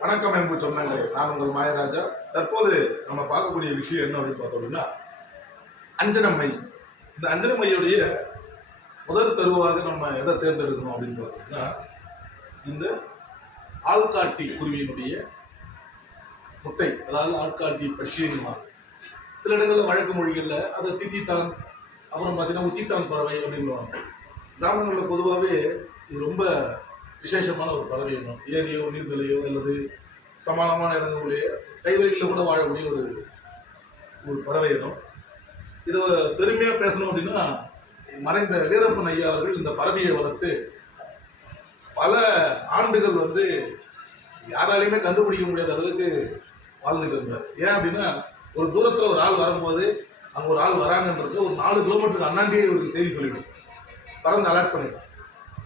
வணக்கம் என்பு சொன்னங்கள் நான் உங்கள் மாயராஜா. தற்போது நம்ம பார்க்கக்கூடிய விஷயம் என்ன அப்படின்னு பார்த்தோம் அப்படின்னா அஞ்சனம்மை. இந்த அஞ்சனம்மையுடைய முதல் தருவாக நம்ம எதை தேர்ந்தெடுக்கணும் அப்படின்னு பார்த்தோம்னா இந்த ஆள்காட்டி குருவியினுடைய முட்டை அதாவது ஆட்காட்டி பட்சியன்மா சில இடங்களில் வழக்கு மொழிகளில் அதை தித்தித்தான் அப்புறம் பார்த்தீங்கன்னா உத்தித்தான் பறவை அப்படின்னு கிராமங்களில் பொதுவாகவே இது ரொம்ப விசேஷமான ஒரு பறவை இனம் ஏரியோ நீர்நிலையோ அல்லது சமானமான இடங்களுடைய கைவெளியில் கூட வாழக்கூடிய ஒரு ஒரு பறவை இனம் இதை பெருமையாக பேசணும் அப்படின்னா மறைந்த வீரப்பன் ஐயா அவர்கள் இந்த பறவையை வளர்த்து பல ஆண்டுகள் வந்து யாராலையுமே கண்டுபிடிக்க முடியாத அளவுக்கு வாழ்ந்துட்டு இருந்தார் ஏன் அப்படின்னா ஒரு தூரத்தில் ஒரு ஆள் வரும்போது அங்கே ஒரு ஆள் வராங்கன்றது ஒரு நாலு கிலோமீட்டருக்கு அண்ணாண்டியே ஒரு செய்தி சொல்லிடும் பறந்து அலர்ட் பண்ணிடும்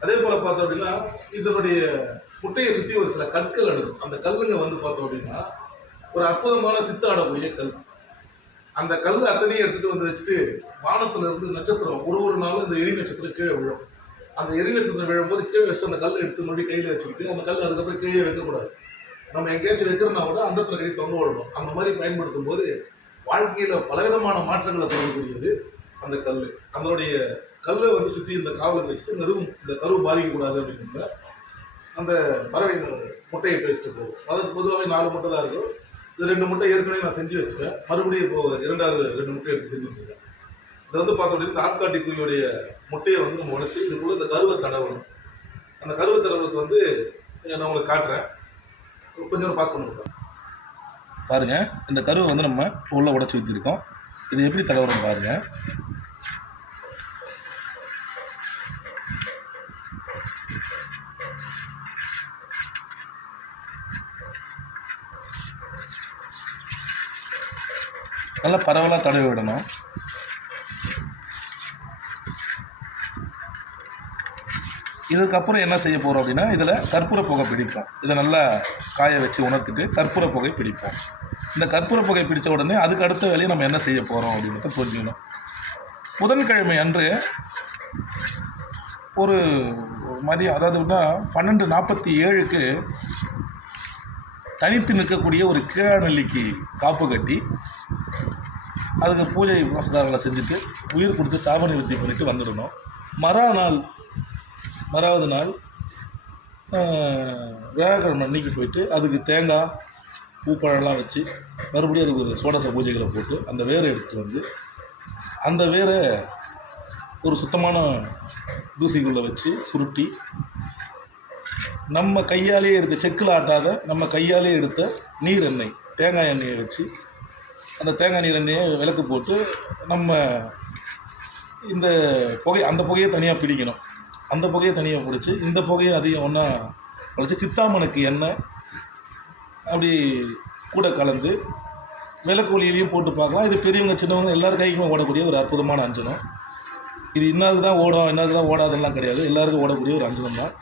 அதே போல் பார்த்தோம் அப்படின்னா இதனுடைய முட்டையை சுற்றி ஒரு சில கற்கள் அடுக்கும். அந்த கல்லுங்க வந்து பார்த்தோம் அப்படின்னா ஒரு அற்புதமான சித்தாடக்கூடிய கல். அந்த கல் அத்தனையும் எடுத்துகிட்டு வந்து வச்சுட்டு வானத்தில் இருந்து நட்சத்திரம் ஒரு ஒரு நாளும் இந்த எரி நட்சத்திரம் கீழே விழும். அந்த எரி நட்சத்திரம் விழும்போது கீழே வச்சுட்டு அந்த கல் எடுத்து மறுபடியும் கையில் வச்சுக்கிட்டு அந்த கல் அதுக்கப்புறம் கீழே வைக்கக்கூடாது. நம்ம எங்கேயாச்சும் வைக்கிறோம்னா கூட அந்த கை தொங்க விடணும். அந்த மாதிரி பயன்படுத்தும் போது வாழ்க்கையில் பலவிதமான மாற்றங்களை தரக்கூடியது. அந்த கல் அதனுடைய கல்லை வந்து சுற்றி இந்த காவலை வச்சுட்டு மெதுவும் இந்த கருவு பாதிக்கக்கூடாது அப்படிங்கிற அந்த பறவை முட்டையை பேசிட்டு போகும். அதுக்கு பொதுவாகவே நாலு முட்டை தான் இருக்கும். இது ரெண்டு முட்டை ஏற்கனவே நான் செஞ்சு வச்சுட்டேன். மறுபடியும் இப்போ இரண்டாவது ரெண்டு முட்டை எடுத்து செஞ்சு வச்சுருக்கேன் இது வந்து பார்த்தோம் அப்படின்னா இந்த ஆட்காட்டி குருவியுடைய முட்டையை வந்து நம்ம உடைச்சி கூட இந்த கருவை தடவணும். அந்த கருவை தடவுறதுக்கு வந்து நான் உங்களுக்கு காட்டுறேன். கொஞ்சம் பாஸ் பண்ணுங்க பாருங்கள் இந்த கருவை வந்து நம்ம உள்ளே உடச்சி ஊற்றிருக்கோம் இது எப்படி தடவுறோம் பாருங்கள் நல்லா பரவலாக தடவி விடணும். இதுக்கப்புறம் என்ன செய்ய போகிறோம் அப்படின்னா இதில் கற்பூர புகை பிடிப்போம். இதை நல்லா காய வச்சு உணர்த்திட்டு கற்பூர புகை பிடிப்போம். இந்த கற்பூர புகை பிடித்த உடனே அதுக்கு அடுத்த வேலையை நம்ம என்ன செய்ய போகிறோம் அப்படின்றத புரிஞ்சுக்கணும். புதன்கிழமை அன்று ஒரு மதியம் அதாவது பன்னெண்டு நாற்பத்தி ஏழுக்கு தனித்து நிற்கக்கூடிய ஒரு கீழநெல்லிக்கு காப்பு கட்டி அதுக்கு பூஜை புனஸ்காரங்களை செஞ்சுட்டு உயிர் கொடுத்து சாப நிவர்த்தி பண்ணிட்டு வந்துடணும் மறுநாள் மறாவது நாள் வியாழக்கிழமை அன்னைக்கு போயிட்டு அதுக்கு தேங்காய் பூப்பழம்லாம் வச்சு மறுபடியும் அதுக்கு ஒரு சோடச பூஜைகளை போட்டு அந்த வேரை எடுத்துகிட்டு வந்து அந்த வேரை ஒரு சுத்தமான தூசிக்குள்ளே வச்சு சுருட்டி நம்ம கையாலே எடுத்த செக்கில் ஆட்டாத நம்ம கையாலே எடுத்த நீர் எண்ணெய் தேங்காய் எண்ணெயை வச்சு அந்த தேங்காய் நீர் எண்ணெயை விளக்கு போட்டு நம்ம இந்த புகை அந்த புகையை தனியாக பிடிக்கணும். அந்த புகையை தனியாக பிடிச்சி இந்த புகையை அதிகம் ஒன்றா பிடிச்சி சித்தாமனுக்கு எண்ணெய் அப்படி கூட கலந்து விளக்கொலியிலையும் போட்டு பார்க்கலாம். இது பெரியவங்க சின்னவங்க எல்லார் கைக்குமே ஓடக்கூடிய ஒரு அற்புதமான அஞ்சனம். இது இன்னாருக்கு தான் ஓடும் இன்னாருக்கு தான் ஓடாதெல்லாம் கிடையாது. எல்லாருக்கும் ஓடக்கூடிய ஒரு அஞ்சனம் தான்.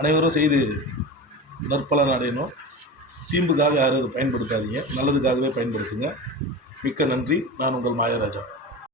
அனைவரும் செய்து நற்பலன் அடையணும். தீம்புக்காக யாரும் அதை பயன்படுத்தாதீங்க. நல்லதுக்காகவே பயன்படுத்துங்க. மிக்க நன்றி. நான் உங்கள் மாயராஜா.